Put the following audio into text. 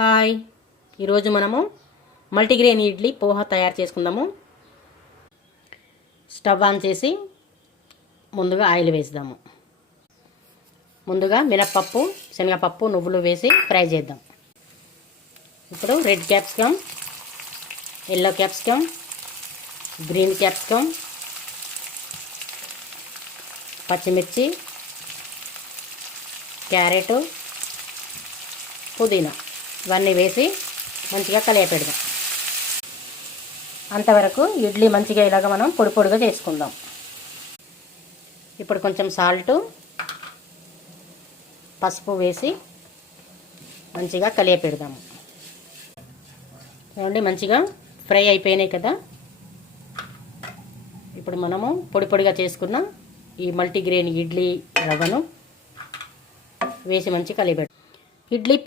Hi, ఈరోజు మనము multigrain idli poha తయారు చేసుకుందాము. స్టవ్ ఆన్ చేసి ముందుగా ఆయిల్ వేద్దాము. ముందుగా మినప్పప్పు, శనగపప్పు, నువ్వులు వేసి ఫ్రై చేద్దాం. ఇప్పుడు red capsicum, yellow capsicum, green capsicum, పచ్చిమిర్చి, క్యారెట్, పుదీనా ఇవన్నీ వేసి మంచిగా కలియపెడదాం. అంతవరకు ఇడ్లీ మంచిగా ఇలాగ మనం పొడి పొడిగా చేసుకుందాం. ఇప్పుడు కొంచెం సాల్టు, పసుపు వేసి మంచిగా కలియపెడదాము. చూడండి, మంచిగా ఫ్రై అయిపోయినాయి కదా. ఇప్పుడు మనము పొడి పొడిగా చేసుకున్న ఈ మల్టీగ్రెయిన్ ఇడ్లీ రవ్వను వేసి మంచి కలియపెడదాం. ఇడ్లీ